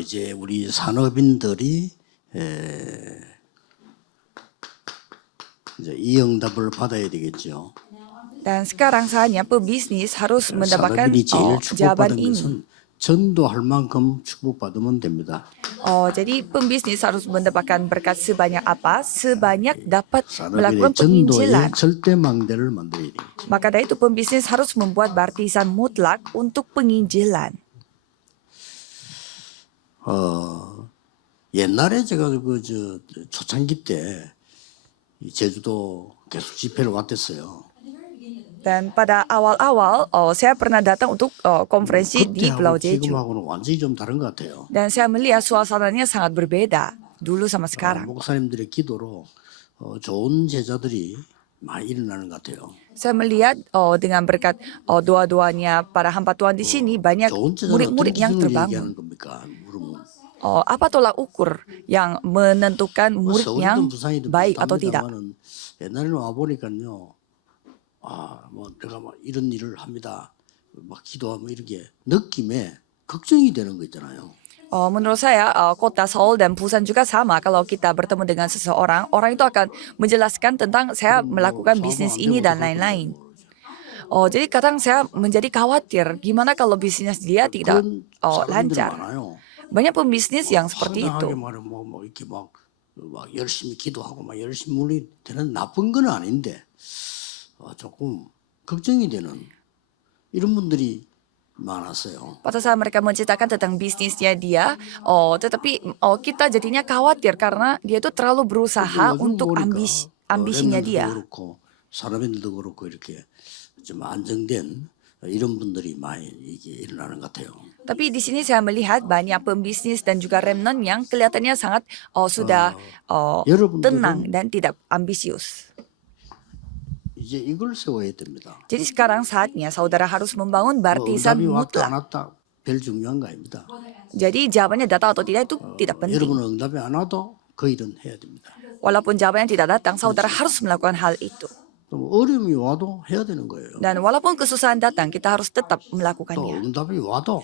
이제 우리 산업인들이 이제 이 응답을 받아야 되겠죠. Dan sekarang saatnya pebisnis harus mendapatkan 산업인이 제일 jawaban 축복받은 ini. 것은 전도할 만큼 축복받으면 됩니다. Jadi pembisnis harus mendapatkan berkat sebanyak apa? Sebanyak dapat 산업인의 melakukan 전도에 penginjilan. 절대 망대를 만들어야 되겠죠. Maka dari itu pembisnis harus membuat barisan mutlak untuk penginjilan. 옛날에 제가 초창기 때 이 제주도 계속 집회를 왔댔어요. Dan pada awal-awal saya pernah datang untuk konferensi di Pulau 그때하고 Jeju. 지금하고는 완전히 좀 다른 것 같아요. Dan saya melihat suasananya sangat berbeda dulu sama sekarang. 목사님들의 기도로 좋은 제자들이 많이 일어나는 것 같아요. Saya melihat dengan berkat doa-doanya para hamba Tuhan di sini banyak 좋은 제자는 어떤 murid-murid yang 기준을 terbangun. 얘기하는 겁니까? 물으면 Apa tolak ukur yang menentukan murid yang 서울이든 부산이든 baik atau tidak? 비슷합니다만은 옛날에는 와 보니까요. 뭐 내가 막 이런 일을 합니다. 막 기도하면 이렇게 느낌에 걱정이 되는 거 있잖아요. Menurut saya kota Seoul dan Busan juga sama. Kalau kita bertemu dengan seseorang, orang itu akan menjelaskan tentang saya melakukan bisnis ini dan lain-lain. Jadi kadang saya menjadi khawatir gimana kalau bisnis dia tidak 사람들이 lancar. 많아요. Banyak pembisnis yang seperti 황당하게 itu. 말해 뭐 이렇게 막 열심히 기도하고 막 열심히 물리 되는 나쁜 건 아닌데 조금 걱정이 되는 이런 분들이 많았어요. Pada saat mereka menceritakan tentang bisnisnya dia, tetapi kita jadinya khawatir karena dia itu terlalu berusaha 요즘 untuk 보니까 ambisinya 랩런트도 dia. 그렇고 산업인들도 그렇고 이렇게 좀 안정된 이런 분들이 많이 이게 일어나는 것 같아요. Tapi di sini saya melihat banyak pembisnis dan juga remnant yang kelihatannya sangat sudah tenang dan tidak ambisius. 이제 이걸 세워야 됩니다. Jadi sekarang saatnya saudara harus membangun barisan 응답이 왔다 mutlak. 안 왔다 별 중요한 거 아닙니다. Jadi jawabannya datang atau tidak itu tidak penting. 여러분은 응답이 안 와도 그 일은 해야 됩니다. Walaupun jawabannya tidak datang, saudara harus melakukan hal itu. 또 어려움이 와도 해야 되는 거예요. Dan walaupun kesusahan datang, kita harus tetap 또 melakukannya. 응답이 와도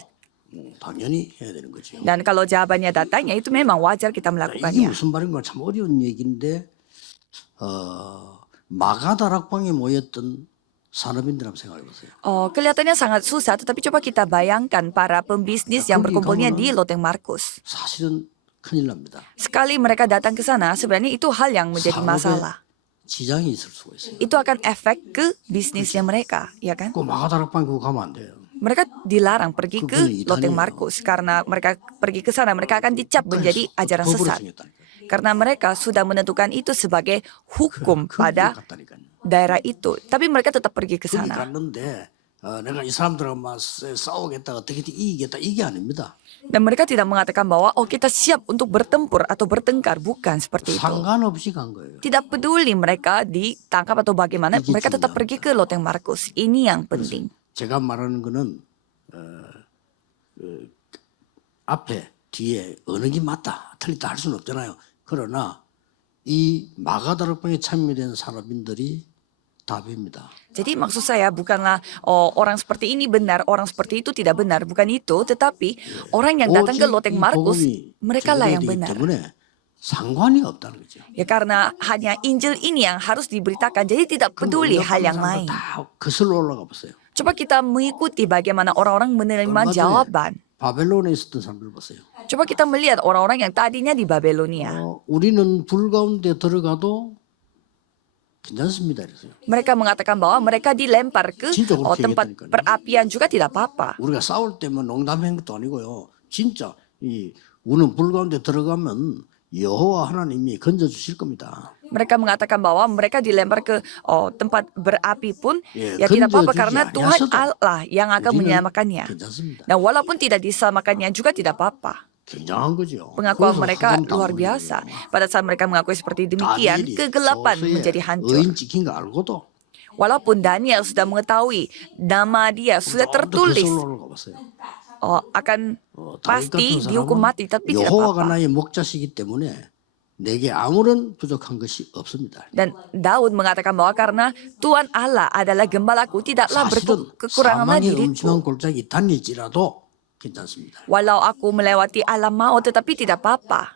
당연히 해야 되는 거죠. Dan kalau jawabannya datang, ya itu memang wajar kita 이게 melakukannya. 무슨 말인가 참 어려운 얘기인데 마가다락방에 모였던 산업인들 한번 생각해 보세요. Kelihatannya sangat susah, tetapi coba kita bayangkan para pembisnis yang berkumpulnya di Loteng Markus. 사실은 큰일 납니다. Sekali mereka datang ke sana, sebenarnya itu hal yang menjadi 산업에 masalah. 지장이 있을 수가 있어요. Itu akan efek ke bisnisnya mereka, ya kan? 그 마가다락방 그거 가면 안 돼요. Mereka dilarang pergi ke Kebun Loteng Italiano. Markus karena mereka pergi ke sana, mereka akan dicap menjadi ajaran 법으로 sesat. 정했다니까요. Karena mereka sudah menentukan itu sebagai hukum 그 pada 갔다니까요. daerah itu. Tapi mereka tetap pergi ke 거기 sana. 갔는데 내가 이 사람들하고 막 싸우겠다 어떻게 이기겠다 이게 아닙니다. Dan mereka tidak mengatakan bahwa kita siap untuk bertempur atau bertengkar. Bukan seperti itu. 상관없이 간 거예요. Tidak peduli mereka ditangkap atau bagaimana, Ini mereka tetap 중요합니다. pergi ke Loteng Markus. Ini yang penting. 제가 말하는 거는 앞에 뒤에 어느 게 맞다 틀리다 할 수는 없잖아요. 그러나 이 마가다락방에 참여된 산업인들이 답입니다. Jadi maksud saya bukanlah orang seperti ini benar, orang seperti itu tidak benar. Bukan itu, tetapi orang yang datang ke 오직 Loteng 이 Markus, 복음이 mereka lah 전해야 yang 되기 benar. 때문에 상관이 없다는 거죠. Ya karena hanya Injil ini yang harus diberitakan, jadi tidak peduli hal yang lain. 다 거슬러 올라가 보세요. Coba kita mengikuti bagaimana orang-orang menerima 얼마 전에 jawaban. 바벨론에 있었던 사람들 보세요. Coba kita melihat orang-orang yang tadinya di Babelonia. 우리는 불 가운데 들어가도 괜찮습니다. 그랬어요. Mereka mengatakan bahwa mereka dilempar ke 진짜 그렇게 tempat 얘기했다니까요. perapian juga tidak apa-apa. 우리가 싸울 때면 농담한 것도 아니고요. 진짜 우리는 불 가운데 들어가면 여호와 하나님이 건져 주실 겁니다. Mereka mengatakan bahwa mereka dilempar ke tempat berapi pun Ya, ya tidak apa-apa 건져주지 karena Tuhan 아니하셔도 Allah yang akan 우리는 menyelamatkannya. 괜찮습니다. Nah walaupun tidak diselamatkannya juga tidak apa-apa. 굉장한 거죠. Pengakuan 그래서 mereka 하나님 luar 당번이에요. biasa. Pada saat mereka mengakui seperti demikian, 다니엘이 kegelapan 소수의 menjadi hancur. 의인 찍힌 거 알고도 Walaupun Daniel sudah mengetahui nama dia sudah 좀 더 tertulis 거슬러 올라가 봤어요. akan 다윗 pasti 같은 dihukum 사람은 mati, tapi tidak 여호와가 apa-apa. 나의 목자시기 때문에 내게 아무런 부족한 것이 없습니다. Dan Daud mengatakan bahwa karena Tuhan Allah adalah gembalaku, tidaklah 사실은 kekurangan 사망의 diriku. 음침한 골짜기 다닐지라도 괜찮습니다. Walau aku melewati alam maut tetapi tidak apa-apa.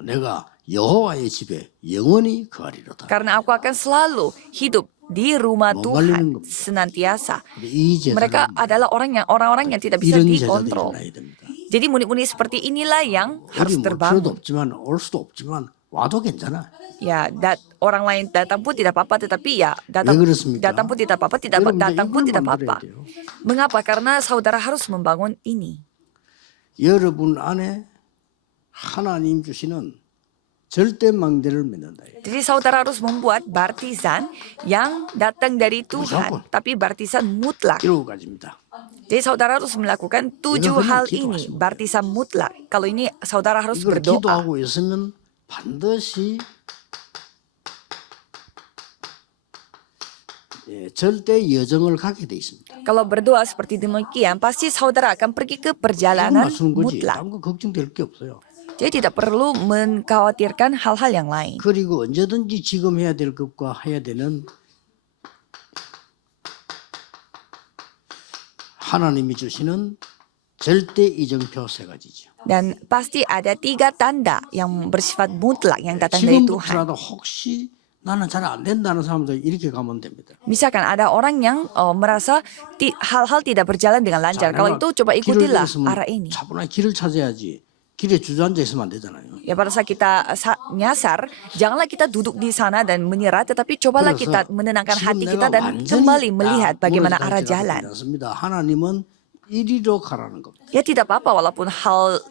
내가 여호와의 집에 영원히 거하리로다. Karena aku akan selalu hidup di rumah Tuhan senantiasa. 이 제자는 Mereka adalah orang-orang yang tidak bisa 이런 제자들이 dikontrol. 일어나야 됩니다. Jadi murid-murid seperti inilah yang harus 여기 뭐 필요도 terbangun. 없지만 올 수도 없지만 와도 괜찮아. Ya, orang lain datang pun tidak apa-apa, tetapi ya datang, 왜 그렇습니까? datang pun tidak apa-apa, tidak 여러분들 datang pun 이걸 tidak 만들어야 apa-apa. 돼요. Mengapa? Karena saudara harus membangun ini. 여러분 안에 하나님 주시는 절대 망대를 맺는다. Jadi saudara harus membuat baptisan yang datang dari Tuhan, Mutlak. tapi baptisan mutlak. 7가지입니다. Jadi saudara harus melakukan 7 Itu hal gido하시면 ini, 돼요. baptisan mutlak. Kalau ini saudara harus 이걸 berdoa. 기도하고 있으면 반드시 절대 여정을 가게 돼 있습니다. Kalau berdoa seperti demikian, pasti saudara akan pergi ke 이거 perjalanan 맞추는 거지. mutlak. 다른 거 걱정될 게 없어요. Jadi tidak perlu mengkhawatirkan hal-hal yang lain. 그리고 언제든지 지금 해야 될 것과 해야 되는 하나님이 주시는 절대 이정표 3가지죠. Dan pasti ada 3 tanda yang bersifat mutlak yang datang dari Tuhan. 지금부터라도 혹시 나는 잘 안 된다는 사람들 이렇게 가면 됩니다. Misalkan ada orang yang merasa hal-hal tidak berjalan dengan lancar. Kalau itu coba ikutilah arah ini. 차분하게 길을 찾아야지. 길에 주저앉아 있으면 안 되잖아요. Ya pada saat kita nyasar, janganlah kita duduk di sana dan menyerah, tetapi cobalah 그래서 kita menenangkan 지금 hati 내가 kita dan 완전히 kembali melihat bagaimana 무너져 arah 갈지라도 jalan. 괜찮습니다. 하나님은 이리로 가라는 겁니다. Ya tidak apa-apa walaupun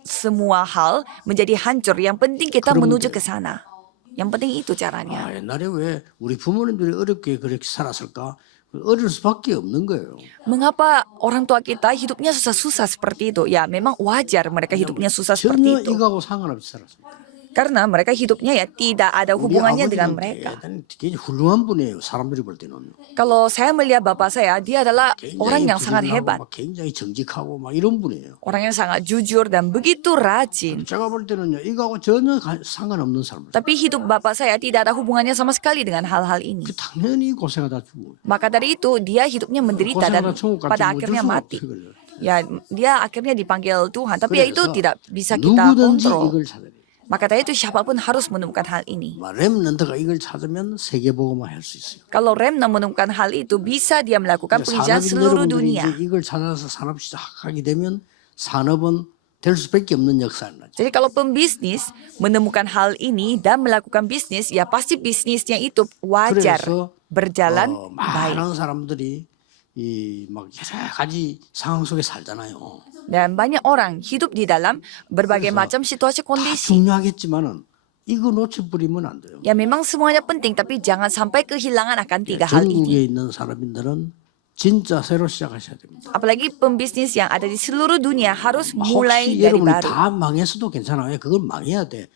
semua hal menjadi hancur. Yang penting kita 그러면 menuju 돼요. ke sana. Yang penting itu caranya. 옛날에 왜 우리 부모님들이 어렵게 그렇게 살았을까? 어릴 수밖에 없는 거예요. Mengapa orang tua kita hidupnya susah-susah seperti itu? Ya memang wajar mereka hidupnya susah 전혀 seperti itu. 이거하고 상관없이 살았습니다. Karena mereka hidupnya ya tidak ada 우리 hubungannya 아버지는 dengan mereka. 대단히 굉장히 훌륭한 분이에요. 사람들이 볼 때는. Kalau saya melihat bapak saya, dia adalah orang yang sangat 부지런하고 hebat. 막 굉장히 정직하고 막 이런 분이에요. Orang yang sangat jujur dan begitu rajin. 제가 볼 때는요, 이거하고 전혀 상관없는 사람. Tapi hidup bapak saya tidak ada hubungannya sama sekali dengan hal-hal ini. 그 당연히 고생하다 죽어요. Maka dari itu dia hidupnya menderita dan 고생하다 천국 pada 갔지 akhirnya 뭐 mati. 어쩔 수 없어요. Ya dia akhirnya dipanggil Tuhan. Tapi ya itu 그래서 tidak bisa kita 누구든지 kontrol. 이걸 찾아야 돼요. Maka dari itu siapapun harus menemukan hal ini. 렘넌트가 이걸 찾으면 세계복음화 할 수 있어요. Kalau remnant menemukan hal itu, bisa dia melakukan penghijauan 산업인 seluruh 여러분들이 dunia. 이제 이걸 찾아서 산업 시작하게 되면 산업은 될 수밖에 없는 역사를 나죠. Jadi kalau pembisnis menemukan hal ini dan melakukan bisnis, ya pasti bisnisnya itu wajar 그래서 berjalan baik. 많은 사람들이 막 여러 가지 상황 속에 살잖아요. Dan banyak orang hidup di dalam berbagai macam situasi 다 kondisi. 중요하겠지만은 이거 놓쳐버리면 안 돼요. Ya memang semuanya penting, tapi jangan sampai kehilangan akan 3 hal ini. 전국에 있는 사람들은 진짜 새로 시작하셔야 됩니다. Apalagi pembisnis yang ada di seluruh dunia harus mulai 혹시 dari 여러분이 baru. 다 망했어도 괜찮아요. 그건 망해야 돼.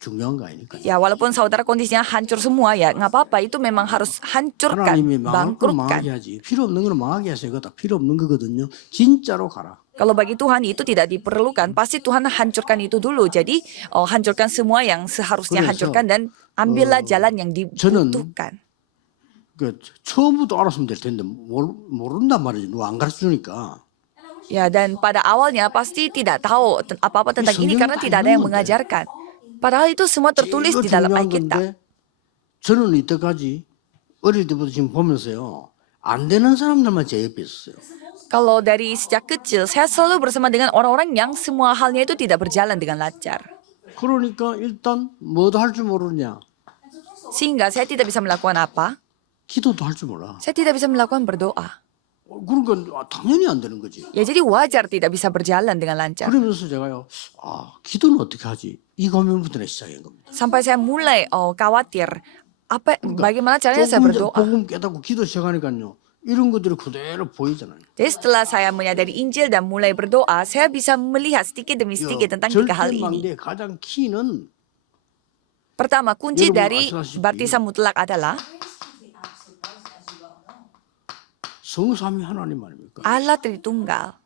중요한 거 아니니까. Ya walaupun saudara kondisinya hancur semua ya nggak apa-apa, itu memang harus hancurkan, 하나님이 망할 거 bangkrutkan. 망하게 하지. 필요 없는 거는 망하게 하세요. 그거 다 필요 없는 거거든요. 진짜로 가라. Kalau bagi Tuhan itu tidak diperlukan, pasti Tuhan hancurkan itu dulu. Jadi hancurkan semua yang seharusnya 그래서, hancurkan dan ambillah jalan yang dibutuhkan. 그 처음부터 알았으면 될 텐데 모른단 말이지. 누가 안 가르쳐 주니까. Ya dan pada awalnya pasti tidak tahu apa-apa tentang ini karena tidak ada yang mengajarkan. Padahal itu semua tertulis di dalam Alkitab. 저는 이때까지 어릴 때부터 지금 보면서요. 안 되는 사람들만 제 옆에 있었어요. Kalau dari sejak kecil, saya selalu bersama dengan orang-orang yang semua halnya itu tidak berjalan dengan lancar. 그러니까 일단 뭐도 할 줄 모르냐. Sehingga saya tidak bisa melakukan apa? 기도도 할 줄 몰라. Saya tidak bisa melakukan berdoa. 그러니까 당연히 안 되는 거지. Ya jadi wajar tidak bisa berjalan dengan lancar. 그러면서 제가요. 기도는 어떻게 하지? 이 고민부터 시작한 겁니다. Sampai saya mulai khawatir. Bagaimana caranya saya berdoa? 복음 깨닫고 기도 시작하니까요. 이런 것들이 그대로 보이잖아요. Jadi setelah saya menyadari Injil dan mulai berdoa, saya bisa melihat sedikit demi sedikit tentang 3 hal ini. 절대망대의 가장 키는 Pertama, kunci 여러분 dari 아시다시피 baptisan mutlak adalah 성삼위 하나님 아닙니까? Allah Tritunggal.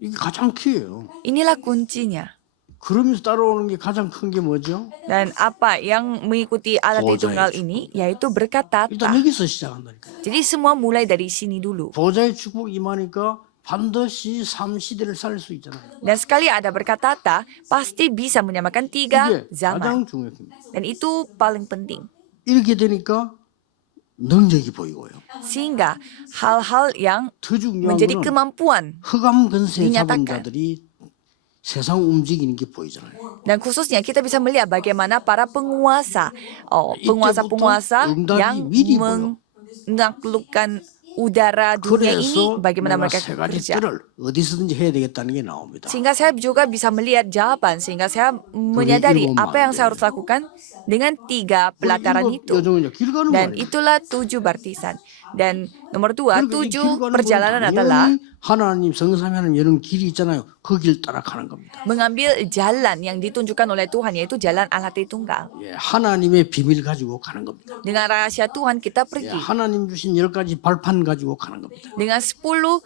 이게 가장 키예요. Inilah kuncinya. 그러면서 따라오는 게 가장 큰 게 뭐죠? Dan apa yang mengikuti Allah Tritunggal ini, yaitu berkat 일단 tata. 여기서 시작한다니까. Jadi semua mulai dari sini dulu. 보좌의 축복 임하니까 반드시 3시대를 살 수 있잖아요. Dan sekali ada berkata-kata, pasti bisa menyamakan 3 이게 zaman. 가장 중요합니다. Dan itu paling penting. 이렇게 되니까 능력이 보이고요. Sehingga hal-hal yang 더 중요한 menjadi 거는 kemampuan 흑암 근세 잡은 dinyatakan. 자들이 세상 움직이는 게 보이잖아요. Dan khususnya kita bisa melihat bagaimana para penguasa, penguasa-penguasa 응답이 yang 미리 보여. menaklukkan udara dunia ini, 그래서 bagaimana 내가 mereka 세 가지 bekerja. 뜰을 어디서든지 해야 되겠다는 게 나옵니다. Sehingga saya juga bisa melihat jawaban, sehingga saya menyadari 일곱 apa yang saya 망대. harus lakukan dengan 3 pelataran itu. 여정은 길 가는 거 Dan 아니에요. itulah 7 baptisan. Dan nomor 2, 그러니까 이길 7 가는 perjalanan 건 adalah 당연히 하나님 성삼위 하나님 여는 길이 있잖아요. 그 길 따라 가는 겁니다. mengambil jalan yang ditunjukkan oleh Tuhan, yaitu jalan Allah Tritunggal. 예, 하나님의 비밀 가지고 가는 겁니다. Dengan rahasia Tuhan kita 예, pergi. 하나님 주신 10가지 발판 가지고 가는 겁니다. Dengan 10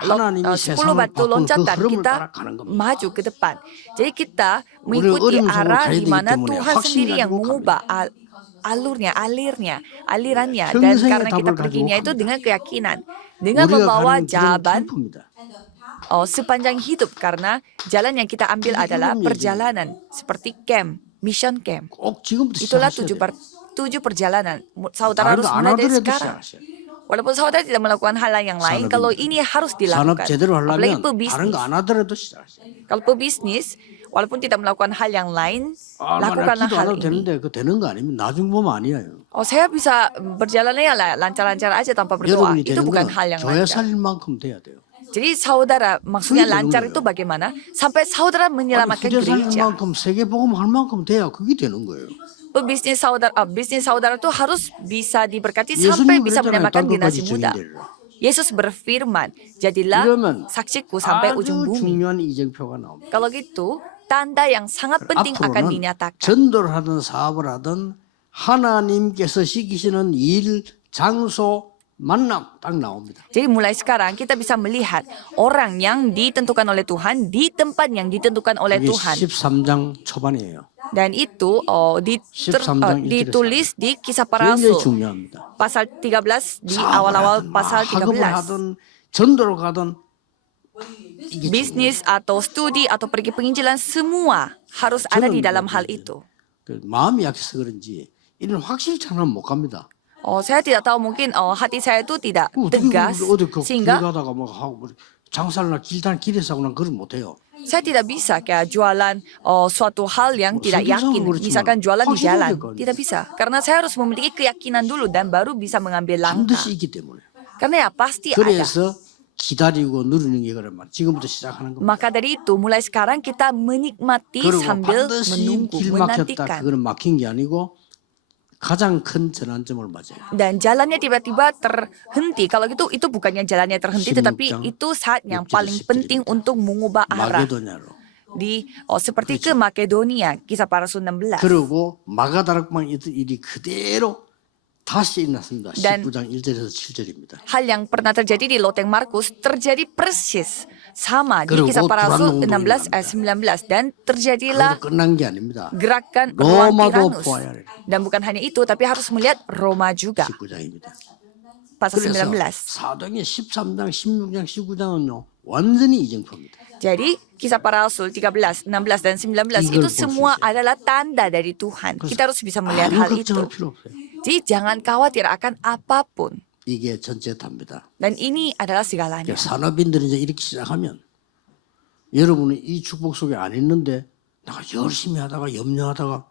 하나님이 10 세상을 batu 바꾸는 그 loncatan 흐름을 kita 따라 가는 겁니다. maju ke depan. Jadi kita mengikuti 어려운 arah 속으로 가야 di mana 되기 때문에 Tuhan 확신 sendiri yang 가지고 mengubah alirannya. Dan 평생의 karena kita 답을 perginya 가지고 itu 갑니다. dengan keyakinan, dengan 우리가 membawa 가는 길은 jawaban 캠프입니다. sepanjang hidup, karena jalan yang kita ambil adalah 얘기예요. perjalanan seperti camp, mission camp. 꼭 지금부터 Itulah 시작하셔야 돼요. 7 perjalanan. Saudara 다른 harus 거 안 mulai dari 하더라도 sekarang. 시작하셔야 돼요. Walaupun saudara tidak melakukan hal yang lain, kalau ini harus 산업 dilakukan. 제대로 Apalagi 하려면 다른 pebisnis. 거 안 하더라도 시작하셔야 돼요. Kalau pebisnis, walaupun tidak melakukan hal yang lain, 나 lakukanlah 기도 안 hal 해도 ini. 되는데 그 되는 거 아니면 나중 보면 아니에요. Saya bisa berjalannya lancar-lancar aja tanpa berdoa. 여러분이 Itu 되는 bukan 건 hal yang 교회 lancar. 살릴 만큼 돼야 돼요. Jadi saudara, maksudnya 그게 되는 lancar 거예요. itu bagaimana? Sampai saudara 아니, menyelamatkan 후대 살릴 gereja. 만큼 세계 복음 할 만큼 돼야 그게 되는 거예요. Bisnis saudara itu harus bisa diberkati sampai 예수님이 bisa 그랬잖아요. menyelamatkan 땅 generasi 끝까지 muda. 증인되리라. Yesus berfirman, jadilah 이러면 saksiku sampai ujung 아주 bumi. 중요한 이정표가 나옵니다. Kalau gitu, tanda yang sangat penting akan 앞으로는 dinyatakan. 전도를 하든 사업을 하든 하나님께서 시키시는 일, 장소, 만남 딱 나옵니다. Jadi mulai sekarang kita bisa melihat orang yang ditentukan oleh Tuhan di tempat yang ditentukan oleh 이게 Tuhan. 13장 초반이에요. Dan itu 13장 1절에서 ditulis di Kisah Para 굉장히 Rasul 중요합니다. pasal 13 di 사업을 awal-awal 하든 pasal 학업을 13. 하든 전도로 가든 이게 Bisnis atau studi atau pergi penginjilan semua harus ada di dalam hal itu. 그 마음이 약해서 그런지 이런 확실찮으면 못 갑니다. Saya tidak tahu, mungkin hati saya itu tidak 어떻게 tegas 어디 길 sehingga 가다가 뭐 하고 뭐 장사를 길에서 하고는 그걸 못 해요. saya tidak bisa kayak jualan suatu hal yang tidak 성경상은 yakin. 그렇지만 Misalkan jualan di 확실해야 jalan, 될 거 아니에요. tidak bisa. Karena saya harus memiliki keyakinan dulu dan baru bisa mengambil langkah. 반드시 있기 때문에. Karena ya pasti ada. 그래서 기다리고 누리는 게 그런 말. 지금부터 시작하는 겁니다. Maka dari itu mulai sekarang kita menikmati 그리고 sambil 반드시 menunggu, 길 막혔다. menantikan. 그거는 막힌 게 아니고 가장 큰 전환점을 맞아요. Dan jalannya tiba-tiba terhenti. Kalau gitu itu bukannya jalannya terhenti, tetapi 16장 itu saat yang 6절에서 paling penting untuk mengubah arah. 마게도냐로. Di seperti ke Makedonia, Kisah Para Rasul 16. 그리고 마가다락방 일이 그대로 다시 일어났습니다. Dan 19장 1절에서 7절입니다. Hal yang pernah terjadi di Loteng Markus terjadi persis sama di 그리고 Kisah Para Rasul 두란노 16 ayat 19 dan terjadilah 그래도 끝난 게 아닙니다. gerakan 로마도 Tiranus. 보아야 돼. Dan bukan hanya itu, tapi harus melihat Roma juga. 19장입니다. Pasal 그래서 19. 사도행전 13장, 16장, 19장은요 완전히 이정표입니다. Jadi Kisah Para Rasul 13, 16 dan 19 이걸 itu 볼 수 semua 있어요. adalah tanda dari Tuhan. Kita harus bisa melihat 아무 hal itu. 걱정할 필요 없어요. Jadi jangan khawatir akan apapun. 이게 전체 답니다. Dan ini adalah segalanya. 산업인들이 이제 이렇게 시작하면 여러분은 이 축복 속에 안 있는데 내가 열심히 하다가 염려하다가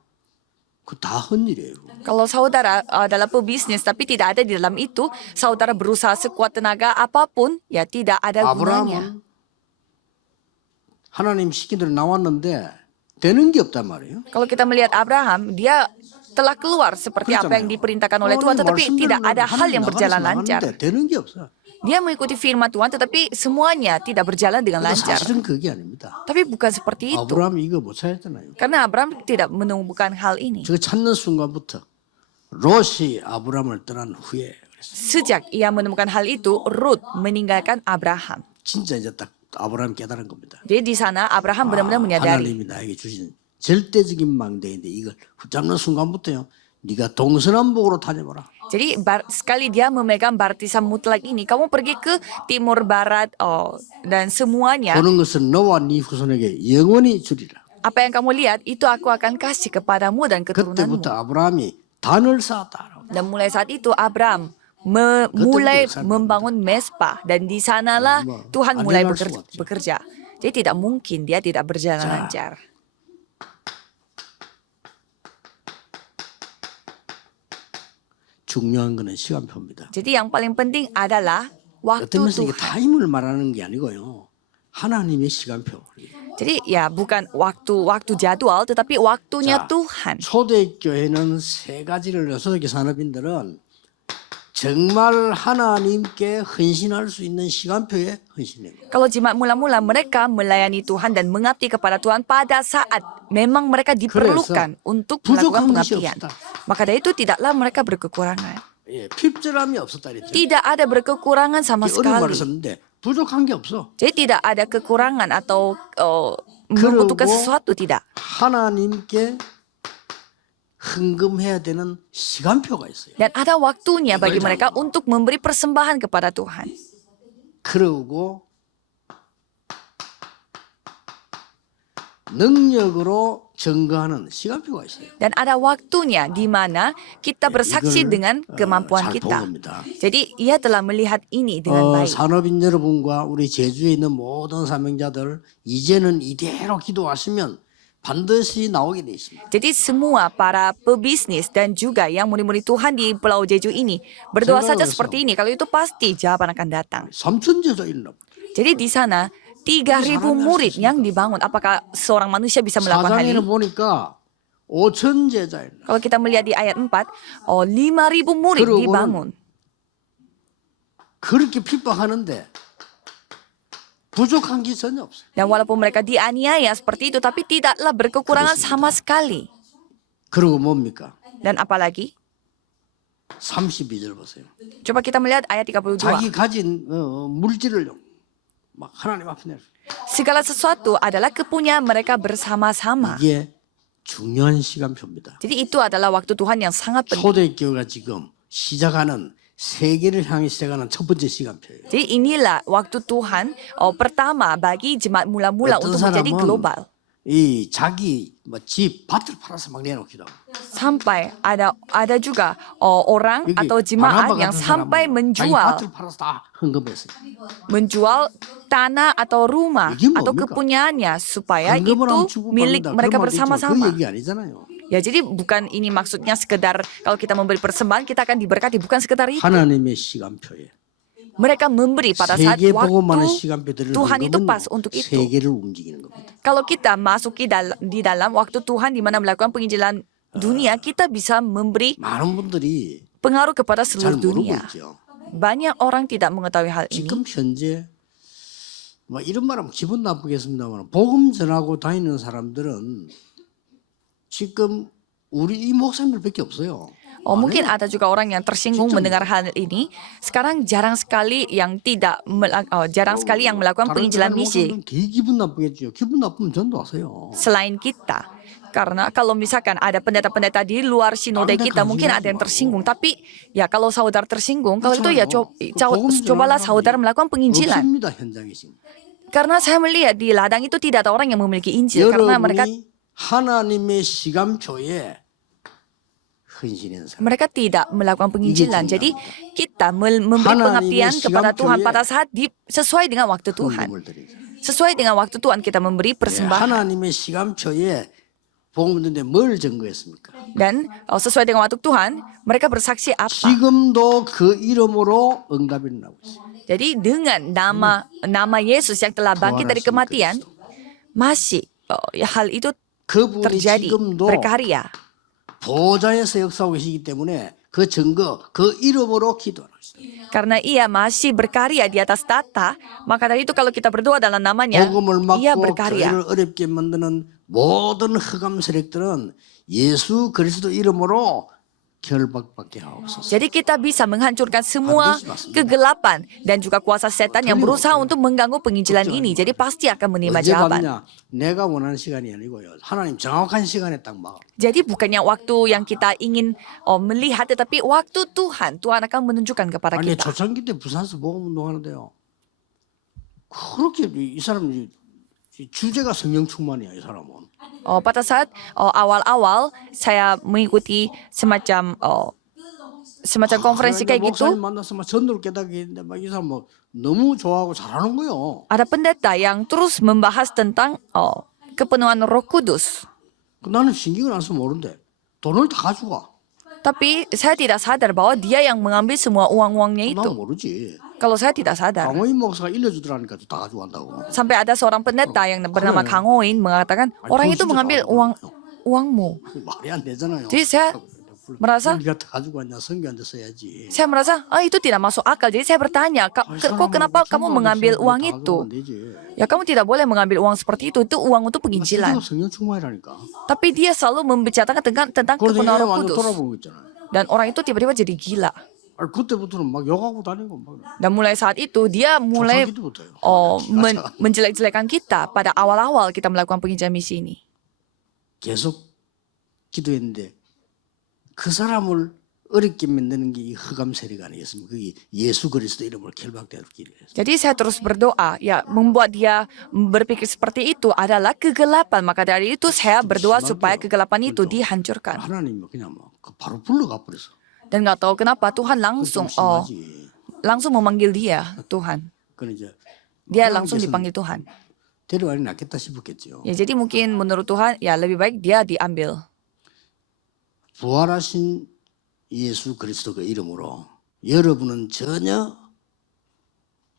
그 다 헛일이에요. Kalau saudara adalah pebisnis tapi tidak ada di dalam itu, saudara berusaha sekuat tenaga apapun, ya tidak ada gunanya. 아브라함은 하나님 시킨 대로 나왔는데 되는 게 없단 말이에요. Kalau kita melihat Abraham, dia telah keluar seperti apa yang diperintahkan oleh Tuhan, tetapi tidak ada hal yang berjalan lancar. 되는 게 없어. Dia mengikuti firman Tuhan, tetapi semuanya tidak berjalan dengan lancar. 사실은 그게 아닙니다. Tapi bukan seperti itu. 아브라함이 이거 못 찾았잖아요. Karena Abraham tidak menemukan hal ini. 저 찾는 순간부터 롯이 아브라함을 떠난 후에 그랬어요. Sejak ia menemukan hal itu, Ruth meninggalkan Abraham. 진짜 이제 딱 아브라함 깨달은 겁니다. Jadi di sana Abraham benar-benar menyadari. 하나님이 나에게 주신 절대적인 망대인데 이걸 붙잡는 순간부터요. 네가 동서남북으로 다녀봐라. Jadi sekali dia memegang baptisan mutlak ini, kamu pergi ke timur barat dan semuanya 보는 것은 너와 네 후손에게 영원히 주리라. apa yang kamu lihat itu aku akan kasih kepadamu dan keturunanmu. 그때부터 아브라함이 단을 쌓았다. Dan mulai saat itu Abraham mulai membangun mesbah dan di sanalah Tuhan mulai bekerja. Jadi tidak mungkin dia tidak berjalan lancar. 중요한 것은 시간표입니다. Jadi yang paling penting adalah waktu 어떤 면에서 이게 Tuhan. 타임을 말하는 게 아니고요. 하나님의 시간표. Jadi ya bukan waktu jadwal tetapi waktunya 자, Tuhan. 초대교회는 세 가지를 초대교 산업인들은 정말 하나님께 헌신할 수 있는 시간표에 헌신해요. Kalau jemaat mula-mula mereka melayani Tuhan dan mengabdi kepada Tuhan pada saat memang mereka diperlukan untuk melakukan pengabdian. Maka dari itu tidaklah mereka berkekurangan. 예, 필절함이 없었다 그랬죠. Tidak ada berkekurangan sama 어려운 말을 sekali. 썼는데 부족한 게 없어. Jadi tidak ada kekurangan atau membutuhkan sesuatu, tidak. 하나님께 헌금해야 되는 시간표가 있어요. Dan ada waktunya bagi mereka untuk memberi persembahan kepada Tuhan. 그러고 능력으로 증거하는 시간표가 있어요. Dan ada waktunya di mana kita bersaksi 이걸, dengan kemampuan 잘 kita. 본 겁니다. Jadi ia telah melihat ini dengan baik. 산업인 여러분과 우리 제주에 있는 모든 사명자들 이제는 이대로 기도하시면 반드시 나오게 돼 있습니다. Jadi semua para pebisnis dan juga yang murid-murid Tuhan di Pulau Jeju ini berdoa saja seperti ini. Kalau itu pasti jawaban akan datang. 3천 제자 일납. Jadi di sana 3.000 murid yang dibangun. Apakah seorang manusia bisa melakukan hal ini? 사장에는 보니까 5천 제자 일납. Kalau kita melihat di ayat 4, 5.000 murid 그러고는 dibangun. 그렇게 핍박하는데 부족한 게 전혀 없어요. Dan walaupun mereka dianiaya seperti itu, tapi tidaklah berkekurangan sama sekali. 그리고 뭡니까? Dan apalagi, 32절 보세요. coba kita melihat ayat 32. 자기 가진 물질을 막 하나님 앞에 내려. Segala sesuatu adalah kepunyaan mereka bersama-sama. 이게 중요한 시간표입니다. Jadi itu adalah waktu Tuhan yang sangat penting. 초대교회가 지금 시작하는 세계를 향해 시작하는 첫 번째 시간표예요. Jadi inilah waktu Tuhan pertama bagi jemaat mula-mula 어떤 untuk menjadi 사람은 global. 이 자기 집 밭을 팔아서 막 내놓기도 하고. Sampai ada juga orang 여기 atau jemaat 바나바 yang 같은 sampai 사람은 자기 menjual 밭을 팔아서 다 헌금했어요. tanah atau rumah 이게 atau 뭡니까? kepunyaannya supaya 헌금을 하면 itu 주고 milik 받는다. mereka 그런 말도 있지만 그 bersama-sama. 얘기 아니잖아요. Ya jadi bukan ini maksudnya sekedar kalau kita memberi persembahan kita akan diberkati, bukan sekedar itu. 하나님의 시간표에 Mereka memberi pada saat 세계 보고 많은 waktu 시간표들을 Tuhan itu 헌금은 pas untuk itu. 세계를 움직이는 겁니다. Kalau kita masuki di dalam waktu Tuhan di mana melakukan penginjilan dunia, kita bisa memberi 많은 분들이 pengaruh kepada 잘 seluruh 모르고 dunia. 있죠. Banyak orang tidak mengetahui hal ini. 지금 현재 뭐 이런 말하면 기분 나쁘겠습니다만 복음 전하고 다니는 사람들은 지금 우리 이 목사님들밖에 없어요. Mungkin ada juga orang yang tersinggung mendengar hal ini. Sekarang jarang sekali yang melakukan penginjilan misi 되게 기분 나쁘겠죠. 기분 나쁘면 전도하세요. selain kita. Karena kalau misalkan ada pendeta-pendeta di luar sinode kita, mungkin ada yang tersinggung. Tapi ya kalau saudara tersinggung, kalau itu ya cobalah saudara melakukan penginjilan. 없습니다 현장에 지금. Karena saya melihat di ladang itu tidak ada orang yang memiliki Injil. Karena mereka 여러분이 하나님의 시간표에 헌신한 사람. mereka tidak melakukan penginjilan. Jadi kita memberi pengabdian kepada Tuhan pada saat sesuai dengan waktu Tuhan. 헌금을 드리죠. Sesuai dengan waktu Tuhan kita memberi persembahan. 하나님의 시간표에 복음 듣는데 뭘 증거했습니까? Dan sesuai dengan waktu Tuhan, mereka bersaksi apa? 지금도 그 이름으로 응답이 나오고 있어요. Jadi dengan nama Yesus yang telah bangkit dari kematian, masih hal itu 그분이 terjadi, 지금도 berkarya. 보좌에서 역사하고 계시기 때문에 그 증거, 그 이름으로 기도하는 것입니다. Karena ia masih berkarya di atas tata, maka dari itu kalau kita berdoa dalam namanya, 복음을 ia 막고 berkarya. 교회를 어렵게 만드는 모든 흑암 세력들은 예수 그리스도 이름으로 결박받게 하옵소서. Jadi kita bisa menghancurkan semua Habis, Mas. kegelapan dan juga kuasa setan yang berusaha untuk mengganggu penginjilan ini. Jadi pasti akan menerima 언제 jawaban. 받냐? 내가 원하는 시간이 아니고요. 하나님 정확한 시간에 딱 막. Jadi bukannya waktu yang kita ingin melihat, tetapi waktu Tuhan. Tuhan akan menunjukkan kepada 아니 kita. 초창기 때 부산에서 복음 운동하는데요. 그렇게 이 사람 이 주제가 성령 충만이야 이 사람은. Pada saat awal-awal saya mengikuti semacam konferensi kayak 목사님 gitu, 만나서 막 전도를 깨닫게 했는데 막 이 사람 뭐 너무 좋아하고 잘하는 거요. ada pendeta yang terus membahas tentang kepenuhan Roh Kudus. 나는 신경을 안 쓰면 모른대. 돈을 다 가져가. Tapi saya tidak sadar bahwa dia yang mengambil semua uang-uangnya 난 itu. 모르지. Kalau saya tidak sadar. 강호인 목사가 일러주더라니까 다 가져간다고. Sampai ada seorang pendeta yang bernama Kang Oin mengatakan orang itu mengambil uangmu. 말이 안 되잖아요. Jadi saya merasa 우리가 다 가지고 왔냐 성교한테 써야지. itu tidak masuk akal. Jadi saya bertanya, kok kenapa kamu mengambil uang itu? Ya kamu tidak boleh mengambil uang seperti itu uang untuk penginjilan. 성령 충만이라니까. Tapi dia selalu membicarakan tentang 그래서 kepenuhan 얘 Roh 완전 Kudus. 돌아본 거 있잖아요. Dan orang itu tiba-tiba jadi gila. 그때부터는 막 욕하고 다니고 막. Dan mulai saat itu dia mulai 초창기부터요. menjelek-jelekan kita pada awal-awal kita melakukan penginjilan misi ini. 계속 기도했는데 그 사람을 어렵게 만드는 게 이 흑암 세력 아니겠습니까? 그게 예수 그리스도 이름을 결박되기 위해서. Jadi saya terus berdoa, ya membuat dia berpikir seperti itu adalah kegelapan. Maka dari itu saya berdoa supaya kegelapan itu dihancurkan. 하나님 그냥 막 바로 불러가 버렸어. Dan nggak tahu kenapa Tuhan 좀 langsung memanggil dia Tuhan. 그는 이제 Dia langsung dipanggil Tuhan. 데려와야 낫겠다 싶었겠죠. Ya jadi mungkin menurut Tuhan ya lebih baik dia diambil. 부활하신 예수 그리스도 그 이름으로 여러분은 전혀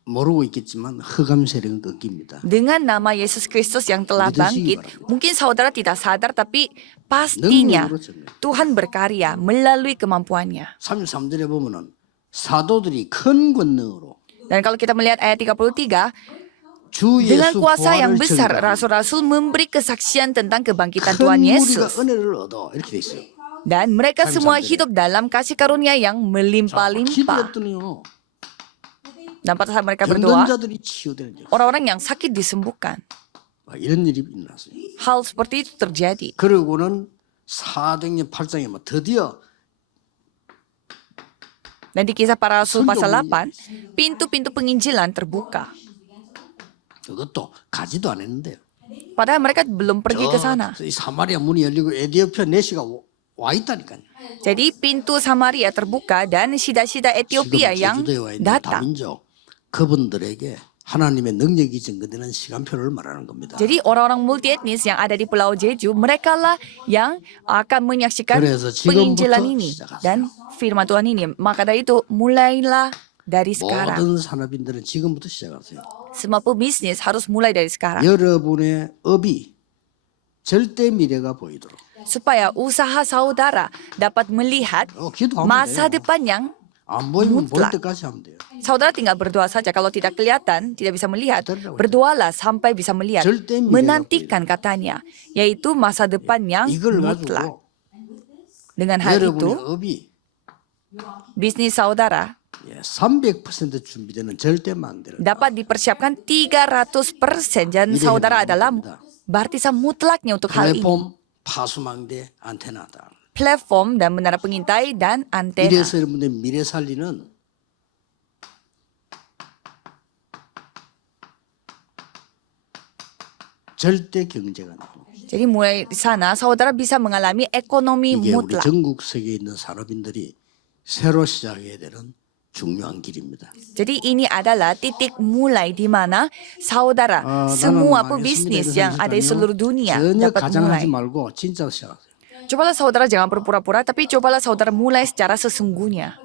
모르고 있겠지만 흑암 세력은 끊깁니다. Dengan nama Yesus Kristus yang telah bangkit, mungkin saudara tidak sadar tapi pastinya Tuhan berkarya melalui kemampuannya. 33절에 보면은 사도들이 큰 권능으로 Dan kalau kita melihat ayat 33, 주 dengan 예수 kuasa yang 부활을 besar, 증거하는 rasul-rasul memberi kesaksian tentang kebangkitan 큰 Tuhan 무리가 Yesus. 은혜를 얻어 이렇게 돼 있어요. Dan mereka semua hidup dalam kasih karunia yang melimpah-limpah. 기도했더니요. Dan pada saat mereka berdoa, 병든자들이 치유되는 일. orang-orang yang sakit disembuhkan. 이런 일이 일어났어요. Hal seperti itu terjadi. 그러고는 사도행전 8장에 뭐 드디어 Dan di kisah para rasul pasal 8, pintu-pintu penginjilan terbuka. 그것도 가지도 않았는데요. Padahal mereka belum pergi ke sana. 이 사마리아 문이 열리고 에디오피아 내시가 와 있다니까요. Jadi pintu Samaria terbuka dan sida-sida Ethiopia yang 제주도에 와 있는 datang. 다민족 그분들에게 하나님의 능력이 증거되는 시간표를 말하는 겁니다. Jadi orang-orang multietnis yang ada di Pulau Jeju, mereka lah yang akan menyaksikan 그래서 penginjilan 지금부터 ini 시작하세요. dan firman Tuhan ini. Maka dari itu mulailah dari sekarang. 모든 산업인들은 지금부터 시작하세요. Semua pebisnis harus mulai dari sekarang. 여러분의 업이 절대 미래가 보이도록. Supaya usaha saudara dapat melihat 기도하면 masa 돼요. depan yang 안 보이면 볼 mutlak. 때까지 하면 돼요. Saudara tinggal berdoa saja. Kalau tidak kelihatan, tidak bisa melihat, berdoalah sampai bisa melihat. 절대 미래가 Menantikan katanya, yaitu masa depan yang 이걸 mutlak. 가지고 Dengan hal 여러분의 itu, 업이 bisnis saudara 300% 준비되는 절대 망대를 dapat dipersiapkan 300% dan saudara adalah baptisan mutlaknya untuk hal ini. 플랫폼 파수망대 안테나다. Platform dan menara pengintai dan antena. 이래서 여러분의 미래 살리는 절대 경제가 나고 Jadi mulai di sana saudara bisa mengalami ekonomi 이게 우리 mutlak. 전국 세계에 있는 산업인들이 새로 시작해야 되는 중요한 길입니다. Jadi ini adalah titik mulai di mana saudara semua pebisnis yang ada di seluruh dunia 전혀 dapat 가장하지 mulai. 말고 진짜 시작하세요. Cobalah saudara jangan berpura-pura, tapi cobalah saudara mulai secara sesungguhnya.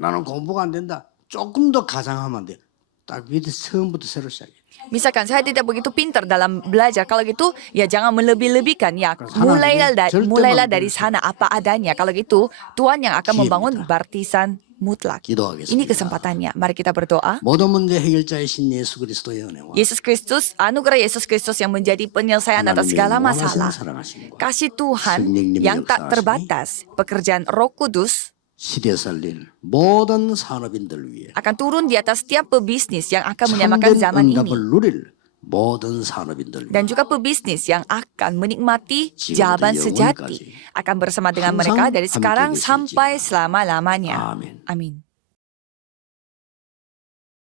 나는 공부가 안 된다. 조금 더 가장하면 안 돼. 딱 밑에 처음부터 새로 시작해. Misalkan saya tidak begitu pintar dalam belajar, kalau gitu ya jangan melebih-lebihkan ya. Mulailah dari sana apa adanya. Kalau gitu Tuhan yang akan membangun baptisan mutlak. 기도하겠습니다. Ini kesempatannya. Mari kita berdoa. 모든 문제 해결자이신 예수 그리스도의 은혜와 Yesus Kristus, anugerah Yesus Kristus yang menjadi penyelesaian atas 하나님의 segala 무한하신 masalah. 사랑하심과 Kasih Tuhan 성령님의 yang tak 역사하심이 terbatas, pekerjaan Roh Kudus 시대 살릴 모든 산업인들 위해 akan turun di atas setiap pebisnis yang akan menyamakan 참된 zaman ini. 응답을 누릴 모든 산업인들 위해 Dan juga pebisnis yang akan menikmati 지금부터 jawaban 영원까지 sejati akan bersama dengan mereka dari 항상 sekarang 함께 sampai 계실지어다. selama-lamanya. 아멘. Amin.